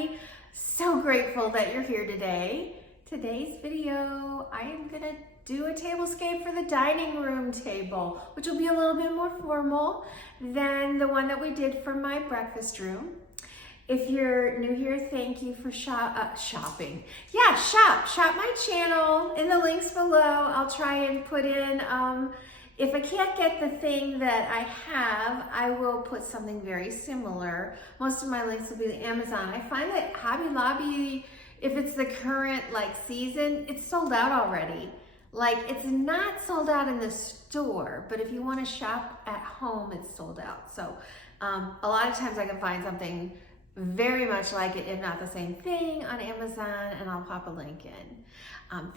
everybody. So grateful that you're here today. Today's video, I am gonna do a tablescape for the dining room table, which will be a little bit more formal than the one that we did for my breakfast room. If you're new here, thank you for shopping. Yeah, shop my channel in the links below. I'll try and put in, if I can't get the thing that I have, I will put something very similar. Most of my links will be Amazon. I find that Hobby Lobby, if it's the current season, it's sold out already. It's not sold out in the store, but if you want to shop at home, it's sold out. So a lot of times I can find something very much like it, if not the same thing, on Amazon, and I'll pop a link in.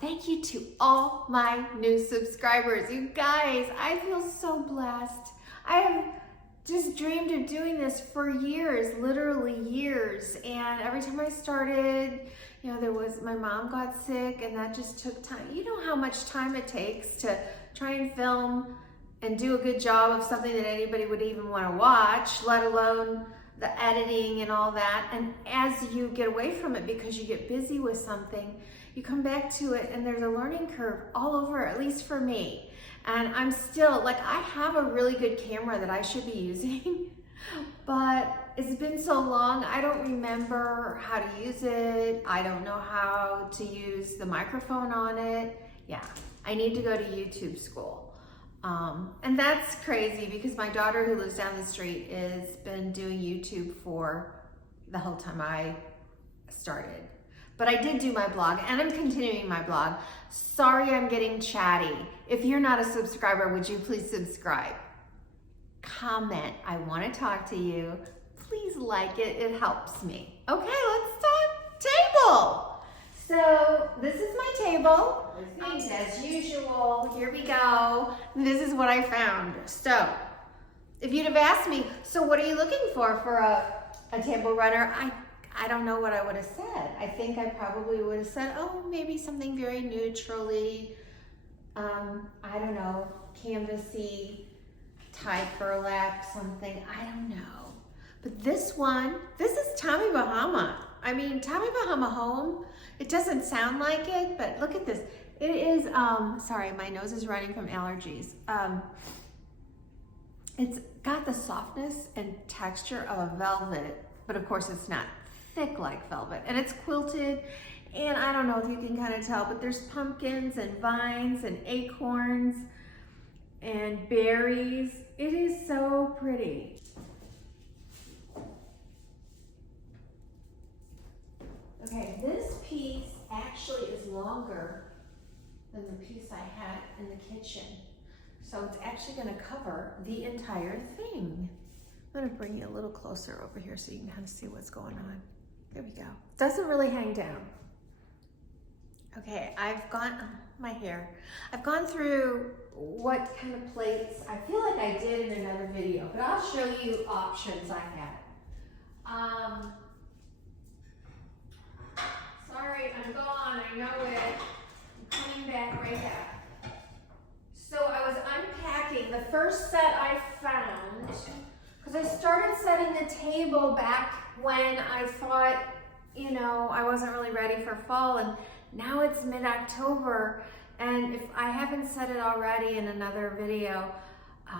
Thank you to all my new subscribers. You guys, I feel so blessed. I have just dreamed of doing this for years, literally years. And every time I started, my mom got sick, and that just took time. You know how much time it takes to try and film and do a good job of something that anybody would even want to watch, let alone the editing and all that. And as you get away from it because you get busy with something, you come back to it and there's a learning curve all over, at least for me. And I'm still, I have a really good camera that I should be using, but it's been so long, I don't remember how to use it. I don't know how to use the microphone on it. Yeah, I need to go to YouTube school. And that's crazy because my daughter who lives down the street has been doing YouTube for the whole time I started. But I did do my blog, and I'm continuing my blog. Sorry I'm getting chatty. If you're not a subscriber, would you please subscribe? Comment, I want to talk to you. Please like it, it helps me. Okay, let's talk table. So this is my table. As usual, here we go. This is what I found. So if you'd have asked me, so what are you looking for a table runner? I don't know what I would have said. I think I probably would have said, oh, maybe something very neutrally, I don't know, canvasy type burlap, something, I don't know. But this one, this is Tommy Bahama. I mean, Tommy Bahama Home. It doesn't sound like it, but look at this. It is, sorry, my nose is running from allergies. It's got the softness and texture of a velvet, but of course it's not thick like velvet. And it's quilted, and I don't know if you can kind of tell, but there's pumpkins and vines and acorns and berries. It is so pretty. Okay, this piece actually is longer than the piece I had in the kitchen. So it's actually gonna cover the entire thing. I'm gonna bring you a little closer over here so you can kind of see what's going on. There we go. Doesn't really hang down. Okay, I've gone through what kind of plates. I feel like I did in another video, but I'll show you options I had. Sorry, I'm gone, I know it. I'm coming back right back. So I was unpacking the first set I found, because I started setting the table back when I thought, I wasn't really ready for fall, and now it's mid-October, and if I haven't said it already in another video,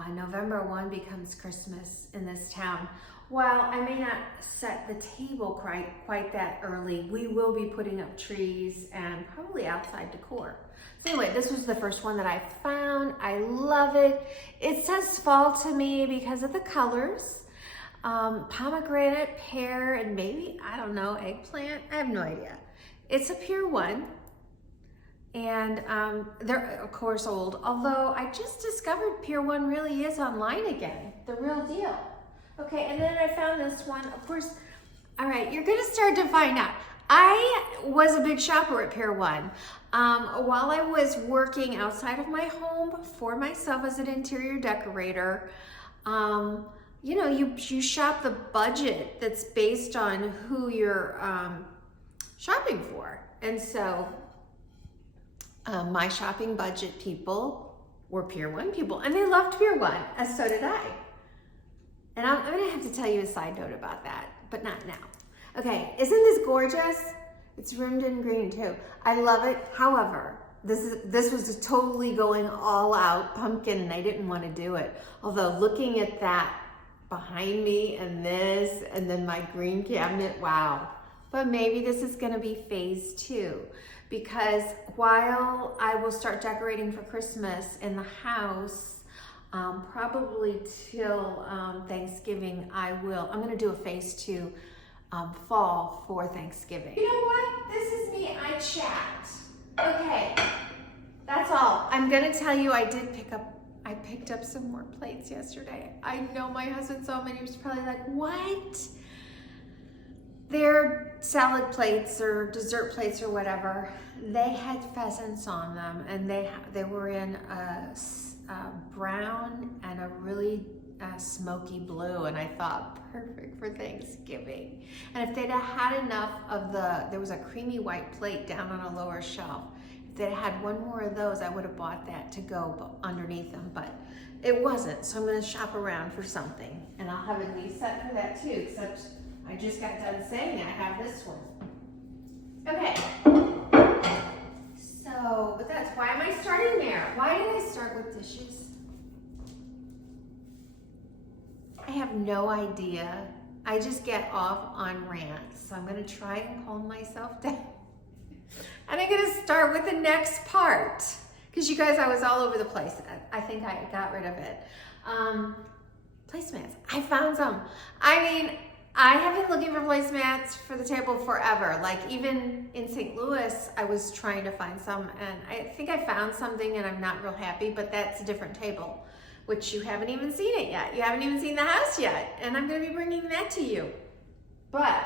November 1 becomes Christmas in this town. While I may not set the table quite that early, we will be putting up trees and probably outside decor. So anyway, this was the first one that I found. I love it. It says fall to me because of the colors. Pomegranate, pear, and maybe, I don't know, eggplant. I have no idea. It's a Pier One. And they're, of course, old. Although I just discovered Pier One really is online again. The real deal. Okay, and then I found this one, of course. All right, you're gonna start to find out. I was a big shopper at Pier One. While I was working outside of my home for myself as an interior decorator, you shop the budget that's based on who you're shopping for. And so my shopping budget people were Pier One people, and they loved Pier One, as so did I. And I'm gonna have to tell you a side note about that, but not now. Okay, isn't this gorgeous? It's rimmed in green too. I love it. However, this was totally going all out pumpkin and I didn't want to do it. Although looking at that behind me and this and then my green cabinet, wow. But maybe this is gonna be phase 2 because while I will start decorating for Christmas in the house, probably till Thanksgiving, I'm gonna do a phase 2 fall for Thanksgiving. You know what? This is me, I chat. Okay, that's all. I'm gonna tell you I picked up some more plates yesterday. I know my husband saw them and he was probably like, what? They're salad plates or dessert plates or whatever. They had pheasants on them and they were in a brown and a really smoky blue, and I thought perfect for Thanksgiving. And if they'd have had enough of there was a creamy white plate down on a lower shelf. If they'd had one more of those, I would have bought that to go underneath them, but it wasn't. So I'm gonna shop around for something, and I'll have a new set for that too, except I just got done saying I have this one. Okay. So, but that's, why am I starting there? Why did I start with dishes? I have no idea. I just get off on rants. So I'm gonna try and calm myself down. And I'm gonna start with the next part. Because you guys, I was all over the place. I think I got rid of it. Placemats, I found some. I mean, I have been looking for placemats for the table forever. Like even in St. Louis, I was trying to find some and I think I found something and I'm not real happy, but that's a different table, which you haven't even seen it yet. You haven't even seen the house yet. And I'm gonna be bringing that to you. But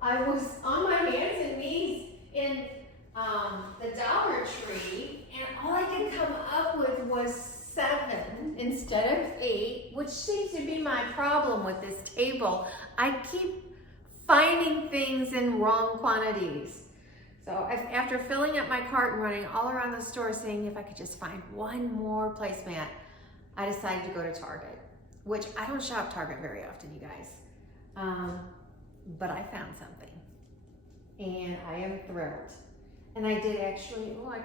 I was on my hands and knees in the Dollar Tree and all I could come up with was 7 instead of 8, which seems to be my problem with this table. I keep finding things in wrong quantities. So after filling up my cart and running all around the store saying if I could just find one more placemat, I decided to go to Target, which I don't shop Target very often, you guys. But I found something and I am thrilled. And I did actually, I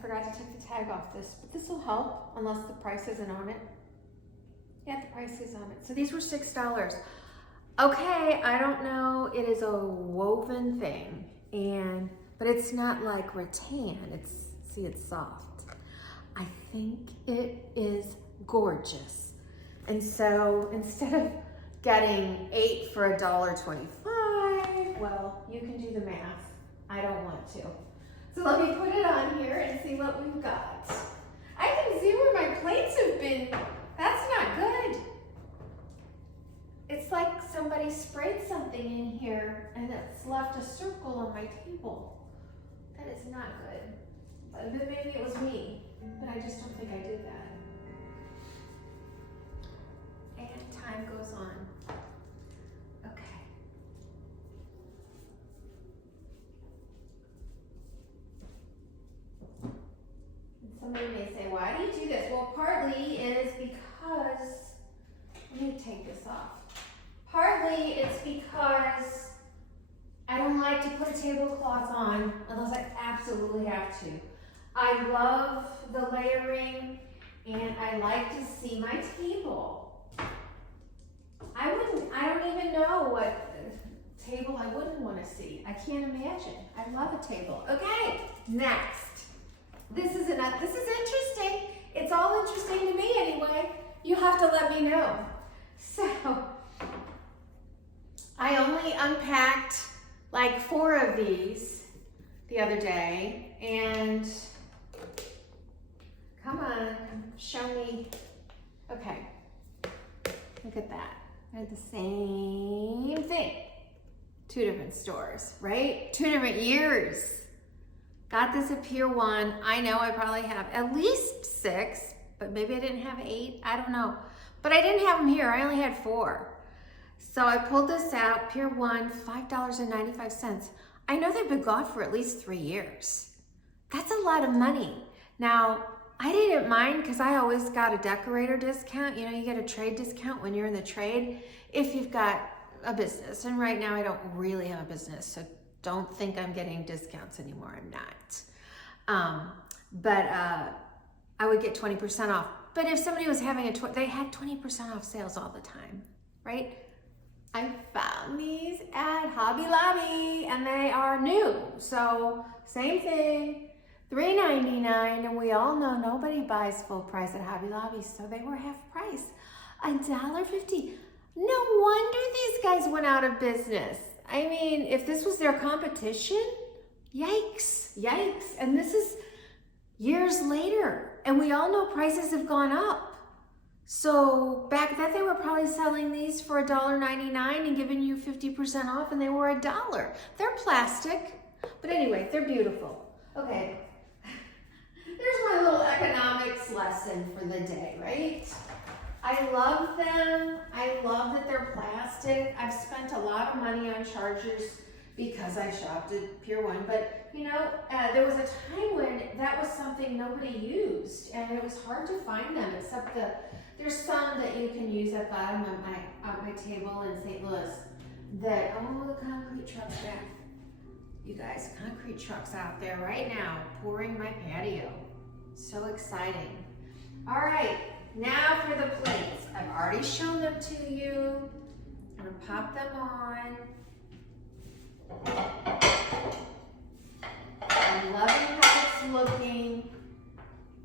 forgot to take the tag off this, but this will help unless the price isn't on it. Yeah, the price is on it. So these were $6. Okay, I don't know. It is a woven thing, but it's not like rattan. See, it's soft. I think it is gorgeous. And so instead of getting 8 for $1.25, well, you can do the math. I don't want to. So let me put it on here and see what we've got. I can see where my plates have been. That's not good. It's like somebody sprayed something in here and it's left a circle on my table. That is not good. But maybe it was me, but I just don't think I did that. And time goes on. Somebody may say, why do you do this? Well, partly it is because, let me take this off. Partly it's because I don't like to put a tablecloth on unless I absolutely have to. I love the layering and I like to see my table. I don't even know what table I wouldn't want to see. I can't imagine. I love a table. Okay, next. This is interesting. It's all interesting to me anyway. You have to let me know. So, I only unpacked like 4 of these the other day, and come on, show me. Okay, look at that. They're the same thing. 2 different stores, right? 2 different years. Got this at Pier One. I know I probably have at least 6, but maybe I didn't have 8. I don't know. But I didn't have them here. I only had 4. So I pulled this out, Pier One, $5.95. I know they've been gone for at least 3 years. That's a lot of money. Now, I didn't mind because I always got a decorator discount. You know, you get a trade discount when you're in the trade if you've got a business, and right now I don't really have a business, so don't think I'm getting discounts anymore. I'm not. But I would get 20% off. But if somebody was having they had 20% off sales all the time, right? I found these at Hobby Lobby and they are new. So same thing, $3.99, and we all know nobody buys full price at Hobby Lobby, so they were half price, $1.50. No wonder these guys went out of business. I mean, if this was their competition, yikes, yikes. And this is years later, and we all know prices have gone up. So back then they were probably selling these for $1.99 and giving you 50% off, and they were $1. They're plastic, but anyway, they're beautiful. Okay, there's my little economics lesson for the day, right? I love them. I love that they're plastic. I've spent a lot of money on chargers because I shopped at Pier One, but you know, there was a time when that was something nobody used, and it was hard to find them, except there's some that you can use at the bottom of my table in St. Louis that, oh, the concrete truck's back. You guys, concrete truck's out there right now pouring my patio. So exciting. All right, now for the plates. I've already shown them to you. I'm gonna pop them on. I'm loving how it's looking.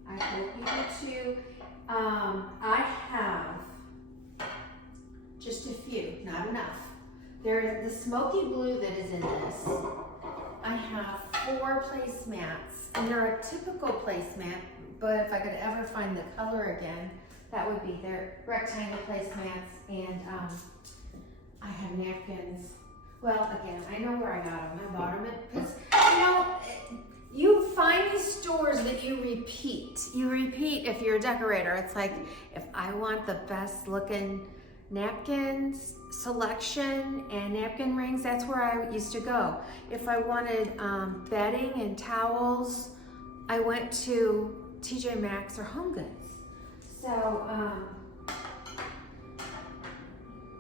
I hope you do too. I have just a few, not enough. There is the smoky blue that is in this. I have 4 placemats, and they're a typical placemat, but if I could ever find the color again, that would be their rectangle placemats, and I have napkins. Well, again, I know where I got them. I bought them because, you know, you find these stores that you repeat. You repeat if you're a decorator. It's like, if I want the best looking napkins selection and napkin rings, that's where I used to go. If I wanted bedding and towels, I went to TJMaxx or HomeGoods. So,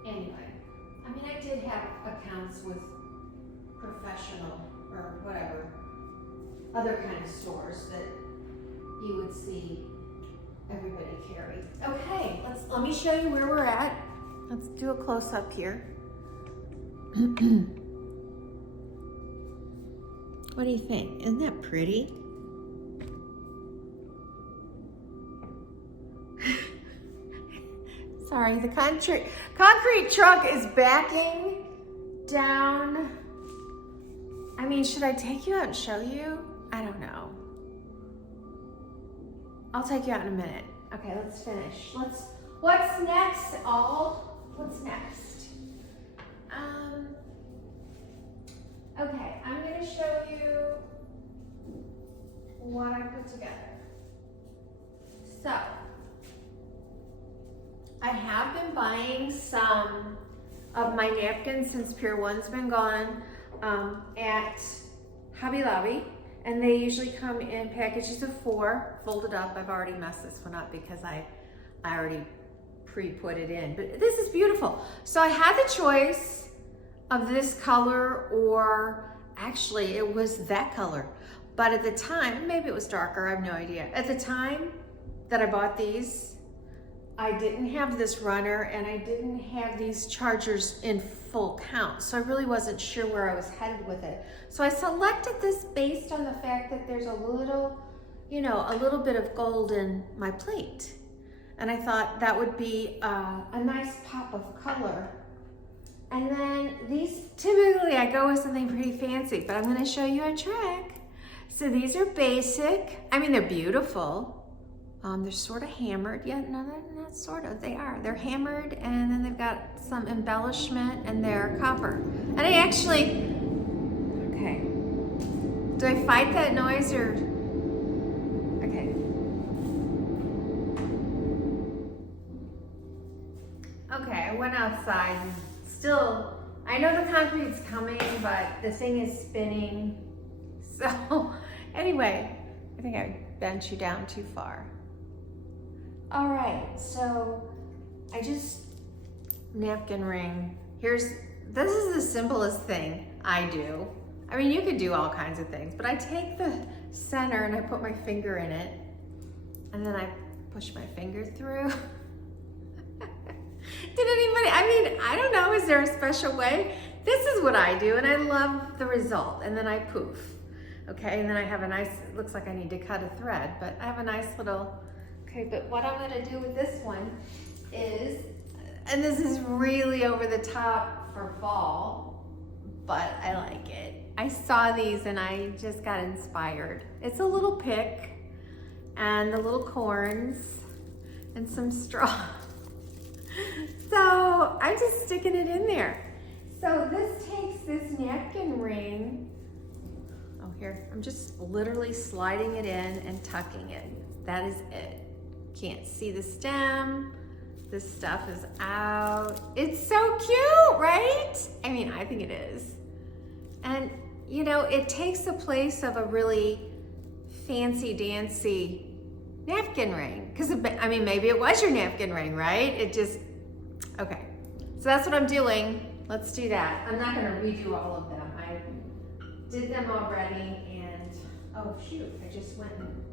anyway, I mean, I did have accounts with professional or whatever, other kind of stores that you would see everybody carry. Okay, let me show you where we're at. Let's do a close-up here. What do you think? Isn't that pretty? Sorry, the concrete truck is backing down. I mean, should I take you out and show you? I don't know. I'll take you out in a minute. Okay, let's finish. What's next, all? What's next? Okay, I'm gonna show you what I put together. So, I have been buying some of my napkins since Pier One's been gone at Hobby Lobby, and they usually come in packages of 4, folded up. I've already messed this one up because I already pre-put it in, but this is beautiful. So I had the choice of this color, or actually it was that color, but at the time, maybe it was darker, I have no idea. At the time that I bought these, I didn't have this runner and I didn't have these chargers in full count, so I really wasn't sure where I was headed with it. So I selected this based on the fact that there's a little, you know, a little bit of gold in my plate. And I thought that would be a nice pop of color. And then these, typically I go with something pretty fancy, but I'm gonna show you a trick. So these are basic. I mean, they're beautiful. They're sort of hammered. Yeah, no, they're not sort of, they are. They're hammered, and then they've got some embellishment, and they're copper. And I actually, okay. Do I fight that noise or? Okay. Okay, I went outside and still, I know the concrete's coming, but the thing is spinning. So anyway, I think I bent you down too far. All right, so I just napkin ring this is the simplest thing I do. I mean, you could do all kinds of things, but I take the center and I put my finger in it, and then I push my finger through. Did anybody, I mean, I don't know, is there a special way? This is what I do, and I love the result. And then I poof, okay? And then I have a nice, it looks like I need to cut a thread, but I have a nice little, okay, but what I'm gonna do with this one is, and this is really over the top for fall, but I like it. I saw these and I just got inspired. It's a little pick and the little corns and some straw. So I'm just sticking it in there. So this takes this napkin ring. Oh, here, I'm just literally sliding it in and tucking it. That is it. Can't see the stem. This stuff is out. It's so cute, right? I mean, I think it is. And you know, it takes the place of a really fancy dancy napkin ring. Because, I mean, maybe it was your napkin ring, right? It just, okay. So that's what I'm doing. Let's do that. I'm not gonna redo all of them. I did them already, and, oh shoot, I just went and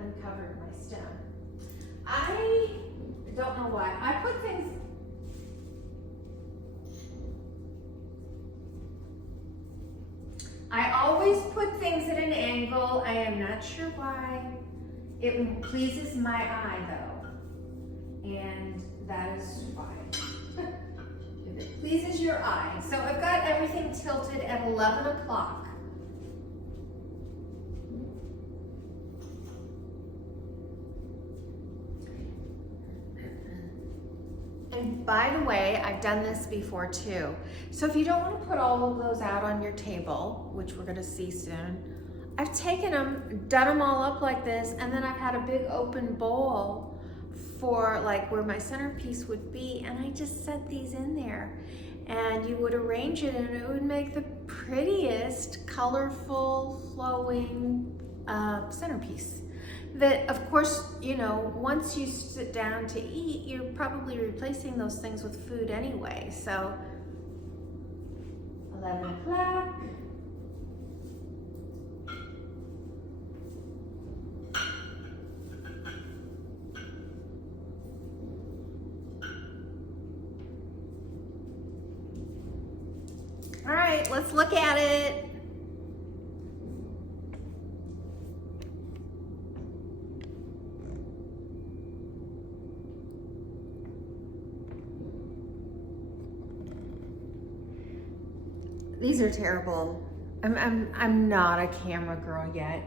uncovered my stem. I don't know why. I put things, I always put things at an angle. I am not sure why. It pleases my eye though, and that is fine. If it pleases your eye. So I've got everything tilted at 11 o'clock. And by the way, I've done this before too. So if you don't want to put all of those out on your table, which we're gonna see soon, I've taken them, done them all up like this, and then I've had a big open bowl for like where my centerpiece would be, and I just set these in there. And you would arrange it and it would make the prettiest, colorful, flowing centerpiece. That, of course, you know, once you sit down to eat, you're probably replacing those things with food anyway. So, 11 o'clock. All right, let's look at it. These are terrible. I'm not a camera girl yet.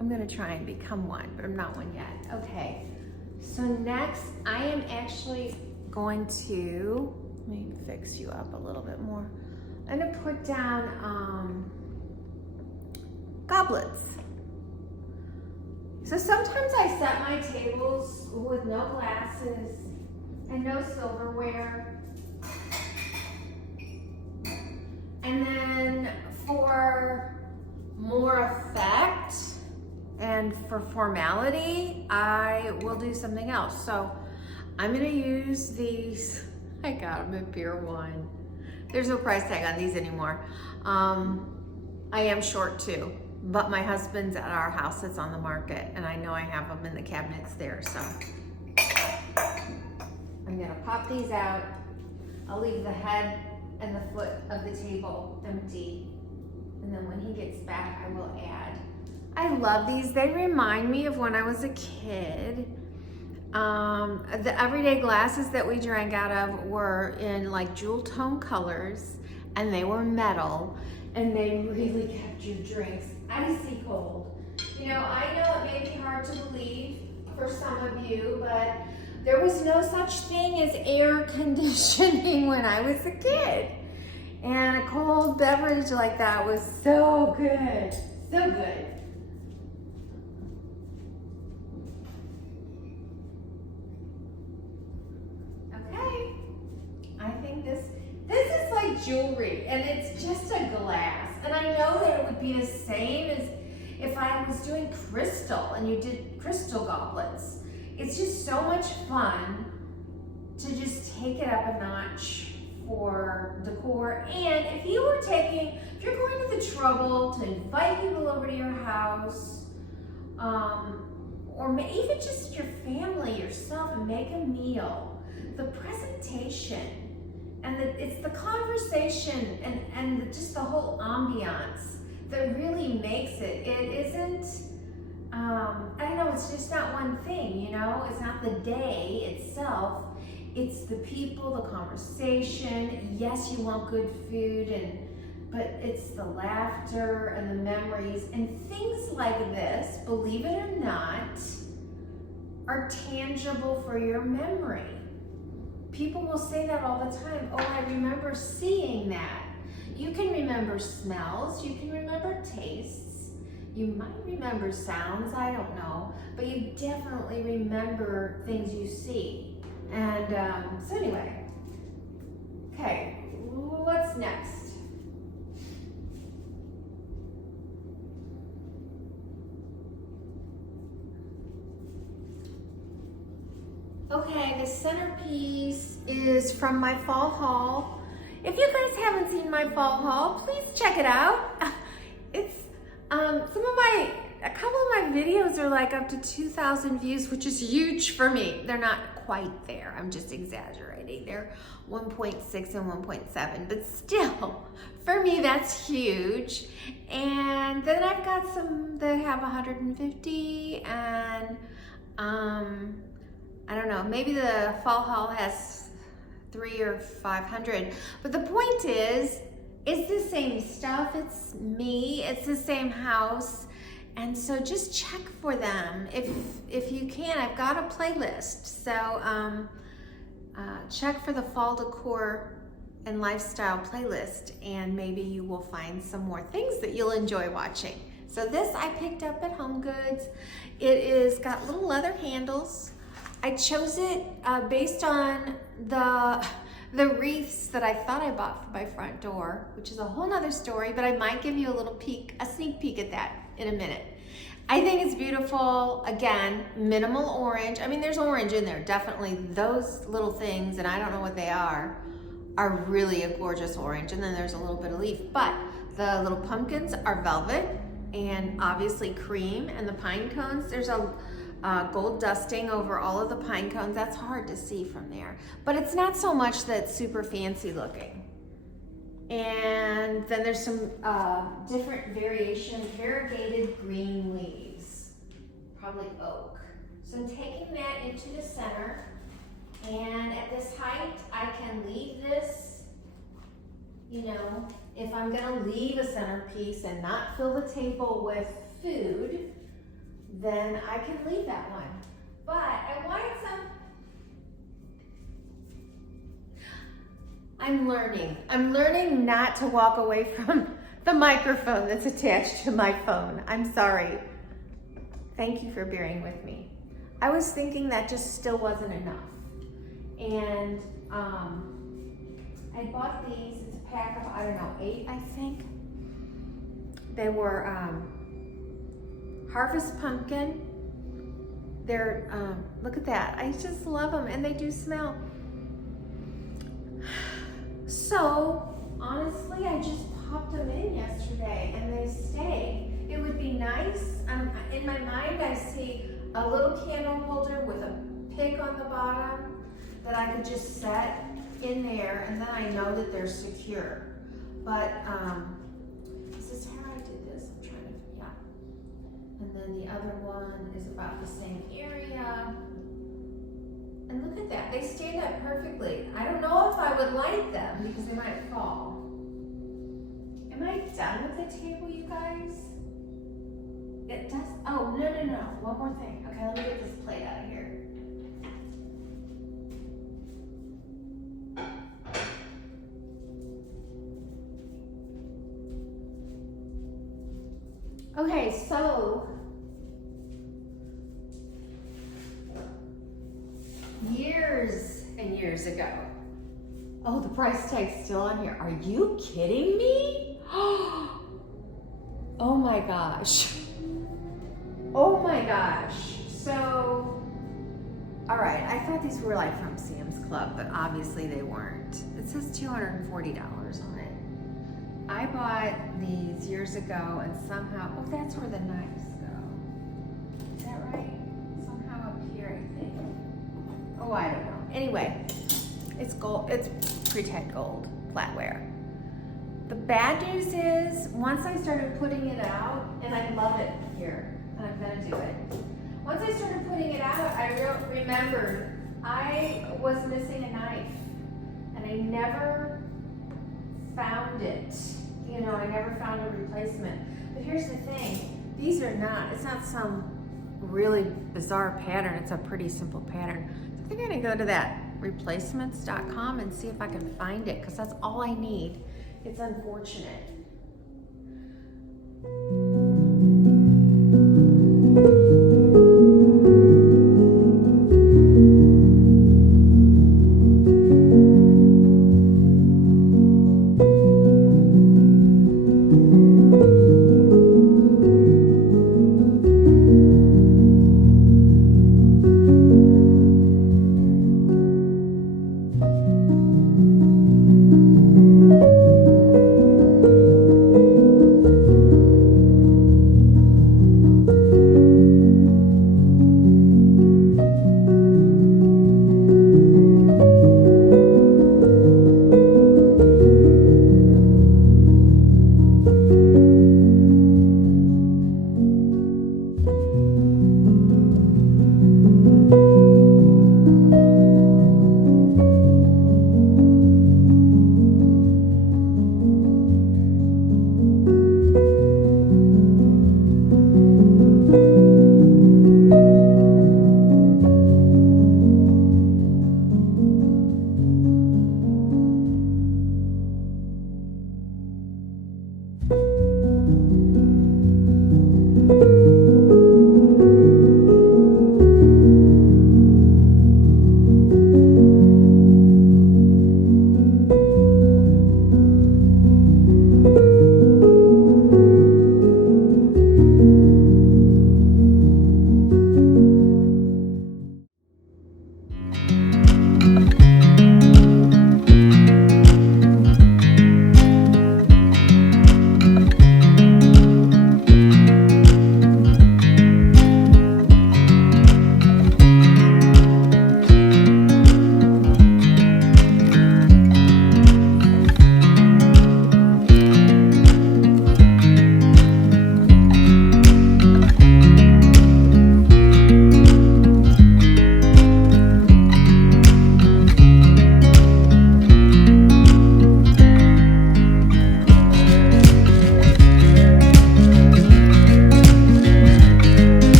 I'm gonna try and become one, but I'm not one yet. Okay, so next I am actually going to, let me fix you up a little bit more. I'm gonna put down goblets. So sometimes I set my tables with no glasses and no silverware. And then for more effect and for formality, I will do something else. So I'm gonna use these, I got them at Pier One. There's no price tag on these anymore. I am short too, but my husband's at our house, it's on the market, and I know I have them in the cabinets there, so. I'm gonna pop these out. I'll leave the head and the foot of the table empty. And then when he gets back, I will add. I love these. They remind me of when I was a kid. The everyday glasses that we drank out of were in like jewel tone colors, and they were metal, and they really kept your drinks icy cold. You know, I know it may be hard to believe for some of you, but there was no such thing as air conditioning when I was a kid. And a cold beverage like that was so good, so good. Okay, I think this is like jewelry, and it's just a glass. And I know that it would be the same as if I was doing crystal and you did crystal goblets. It's just so much fun to just take it up a notch for decor. And if you're going to the trouble to invite people over to your house, or even just your family, yourself, and make a meal, the presentation and it's the conversation and just the whole ambiance that really makes it. It isn't, I don't know, it's just not one thing, you know? It's not the day itself. It's the people, the conversation. Yes, you want good food, but it's the laughter and the memories and things like this, believe it or not, are tangible for your memory. People will say that all the time. Oh, I remember seeing that. You can remember smells, you can remember tastes, you might remember sounds, I don't know, but you definitely remember things you see. And so anyway, okay, what's next? Okay, the centerpiece is from my fall haul. If you guys haven't seen my fall haul, please check it out. It's a couple of my videos are like up to 2,000 views, which is huge for me. They're not quite there, I'm just exaggerating. They're 1.6 and 1.7, but still, for me, that's huge. And then I've got some that have 150, and I don't know, maybe the fall haul has 300 or 500. But the point is, it's the same stuff. It's me. It's the same house. And so just check for them if you can. I've got a playlist. So check for the fall decor and lifestyle playlist, and maybe you will find some more things that you'll enjoy watching. So this I picked up at Home Goods. It is got little leather handles. I chose it based on the wreaths that I thought I bought for my front door, which is a whole nother story, but I might give you a sneak peek at that in a minute. I think it's beautiful. Again, minimal orange. I mean, there's orange in there, definitely. Those little things, and I don't know what they are really a gorgeous orange. And then there's a little bit of leaf, but the little pumpkins are velvet and obviously cream, and the pine cones, there's a gold dusting over all of the pine cones. That's hard to see from there, but it's not so much that's super fancy looking. And then there's some different variations, variegated green leaves, probably oak. So I'm taking that into the center, and at this height, I can leave this, you know, if I'm gonna leave a centerpiece and not fill the table with food, then I can leave that one. But I wanted some, I'm learning not to walk away from the microphone that's attached to my phone. I'm sorry. Thank you for bearing with me. I was thinking that just still wasn't enough. And I bought these, it's a pack of, I don't know, 8, I think. They were Harvest Pumpkin. They're, look at that. I just love them, and they do smell. So, honestly, I just popped them in yesterday, and they stayed. It would be nice. In my mind, I see a little candle holder with a pick on the bottom that I could just set in there, and then I know that they're secure. But, is this how I did this? I'm trying to, yeah. And then the other one is about the same area. And look at that, they stand up perfectly. I don't know if I would light them because they might fall. Am I done with the table, you guys? It does, oh, no. One more thing. Okay, let me get this plate out of here. Okay, so years and years ago. Oh, the price tag's still on here. Are you kidding me? Oh my gosh. Oh my gosh. So All right, I thought these were like from Sam's Club, but obviously they weren't. It says $240 on it. I bought these years ago and somehow, oh, that's where the knives go. Is that right? Somehow up here, I think. Oh, I don't know. Anyway, it's gold, it's pretend gold flatware. The bad news is, once I started putting it out, and I love it here, and I'm gonna do it. Once I started putting it out, I remembered I was missing a knife, and I never found it. You know, I never found a replacement. But here's the thing, these are not, it's not some really bizarre pattern, it's a pretty simple pattern. So I think I'm gonna go to that replacements.com and see if I can find it, because that's all I need. It's unfortunate.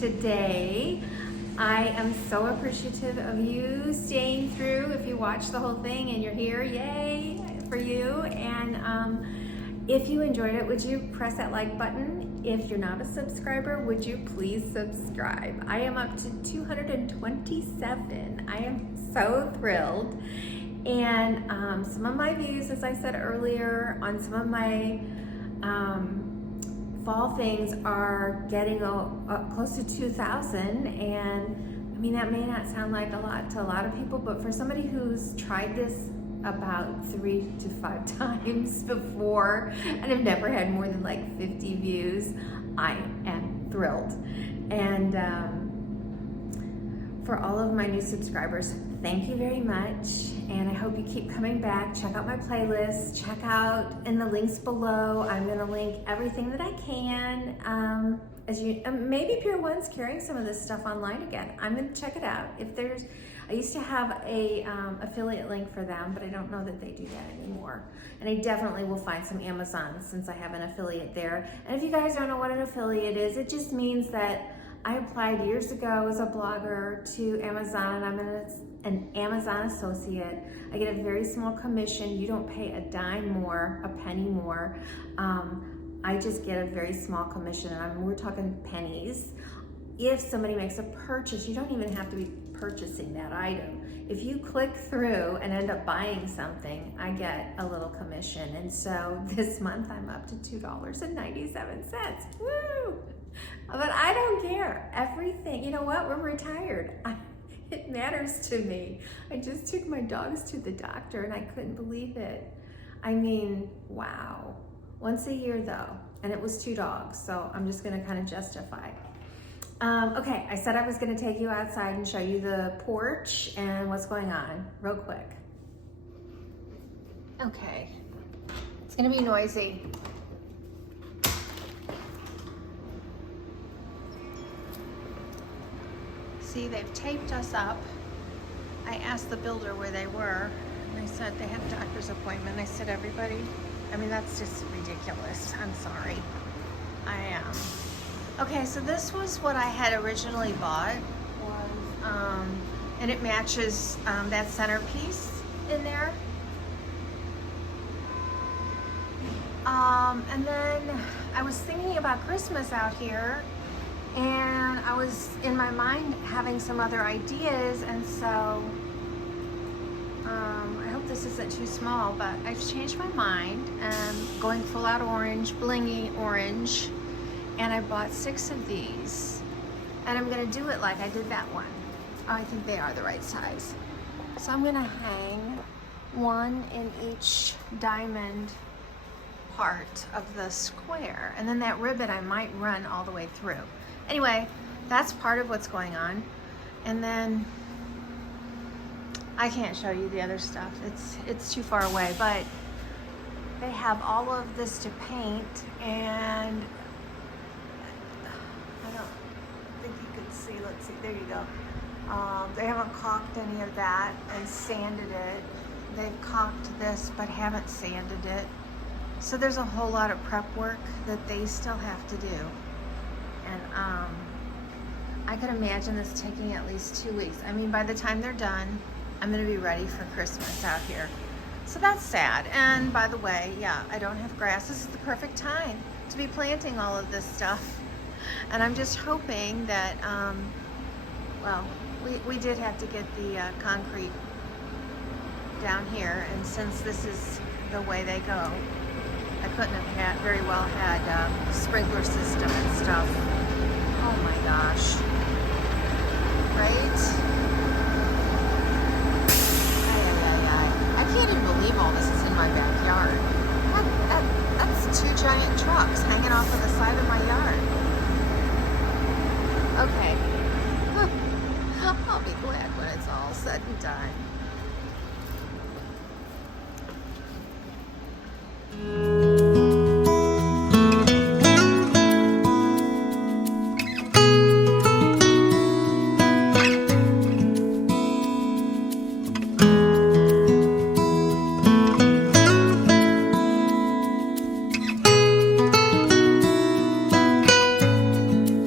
today. I am so appreciative of you staying through. If you watched the whole thing and you're here, yay for you. And if you enjoyed it, would you press that like button? If you're not a subscriber, would you please subscribe? I am up to 227. I am so thrilled. And some of my views, as I said earlier, on some of my fall things are getting close to 2,000, and I mean, that may not sound like a lot to a lot of people, but for somebody who's tried this about 3 to 5 times before and have never had more than like 50 views, I am thrilled. And for all of my new subscribers, thank you very much, and I hope you keep coming back. Check out my playlist, check out in the links below. I'm gonna link everything that I can. As you, maybe Pier One's carrying some of this stuff online again. I'm gonna check it out. If there's, I used to have a affiliate link for them, but I don't know that they do that anymore. And I definitely will find some Amazon since I have an affiliate there. And if you guys don't know what an affiliate is, it just means that I applied years ago as a blogger to Amazon, and I'm an Amazon associate. I get a very small commission. You don't pay a dime more, a penny more. I just get a very small commission, and we're talking pennies. If somebody makes a purchase, you don't even have to be purchasing that item. If you click through and end up buying something, I get a little commission. And so this month I'm up to $2.97. Woo! But I don't care. Everything, you know what? We're retired. It matters to me. I just took my dogs to the doctor and I couldn't believe it. I mean, wow. Once a year though, and it was 2 dogs, so I'm just gonna kind of justify. Okay, I said I was gonna take you outside and show you the porch and what's going on, real quick. Okay, it's gonna be noisy. See, they've taped us up. I asked the builder where they were, and they said they had a doctor's appointment. I said, everybody, I mean, that's just ridiculous. I'm sorry. I am. Okay, so this was what I had originally bought, and it matches that centerpiece in there. And then I was thinking about Christmas out here, and I was in my mind having some other ideas, and so I hope this isn't too small, but I've changed my mind and going full out orange, blingy orange, and I bought 6 of these, and I'm gonna do it like I did that one. Oh, I think they are the right size. So I'm gonna hang one in each diamond part of the square, and then that ribbon I might run all the way through. Anyway, that's part of what's going on. And then I can't show you the other stuff. It's too far away, but they have all of this to paint, and I don't think you could see. Let's see, there you go. They haven't caulked any of that and sanded it. They've caulked this but haven't sanded it. So there's a whole lot of prep work that they still have to do. And I could imagine this taking at least 2 weeks. I mean, by the time they're done, I'm gonna be ready for Christmas out here. So that's sad. And by the way, yeah, I don't have grass. This is the perfect time to be planting all of this stuff. And I'm just hoping that, well, we did have to get the concrete down here, and since this is the way they go, I couldn't have very well had a sprinkler system and stuff. Oh my gosh. Right? I can't even believe all this is in my backyard. That's 2 giant trucks hanging off of the side of my yard. Okay. I'll be glad when it's all said and done.